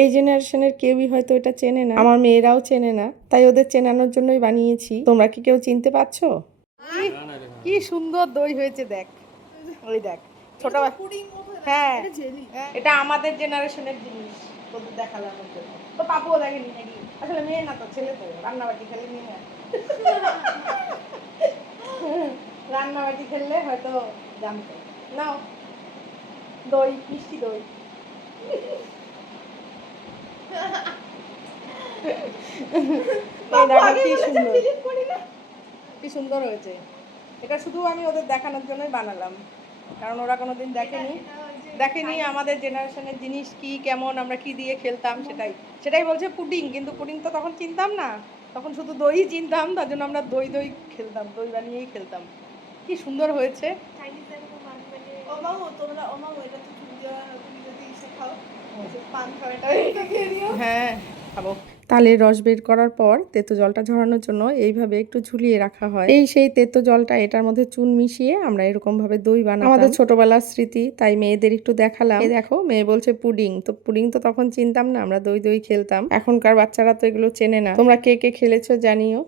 এই জেনারেশনের কেউই হয়তো এটা চেনে না, আমার মেয়েরাও চেনে না, তাই ওদের চেনানোর জন্যই বানিয়েছি। তোমরা কি কেউ চিনতে পারছো? কি সুন্দর দই হয়েছে দেখ, ওই দেখ ছোট। হ্যাঁ, এটা আমাদের জেনারেশনের জিনিস, তোদের দেখালানোর জন্য। তো পাপুও দেখেনি নাকি? আসলে মেয়ে না তো, ছেলে তো, রান্নাবাটি খেলে মেয়ে না। রান্নাবাটি খেললে হয়তো জানতো। নাও দই, মিষ্টি দই। কি সুন্দর হয়েছে। এটা শুধু আমি ওদের দেখানোর জন্যই বানালাম, কারণ ওরা কোনোদিন দেখেনি আমাদের জেনারেশনের জিনিস কি, কেমন, আমরা কি দিয়ে খেলতাম। সেটাই বলছে পুডিং, কিন্তু পুডিং তো তখন চিনতাম না, তখন শুধু দই চিনতাম, তার জন্য আমরা দই দই খেলতাম, দই বানিয়েই খেলতাম। কি সুন্দর হয়েছে। হ্যাঁ, খাবো। তালের রস বের করার পর তেতো জলটা ঝরানোর জন্য এইভাবে একটু ঝুলিয়ে রাখা হয়। এই সেই তেতো জলটা, এটার মধ্যে চুন মিশিয়ে আমরা এরকম ভাবে দই বানাতাম। আমাদের ছোটবেলার স্মৃতি, তাই মেয়েদের একটু দেখালাম। এই দেখো, মেয়ে বলছে পুডিং, তো পুডিং তো তখন চিনতাম না, আমরা দই দই খেলতাম। এখনকার বাচ্চারা তো এগুলো চেনে না। তোমরা কে কে খেলেছো জানিও।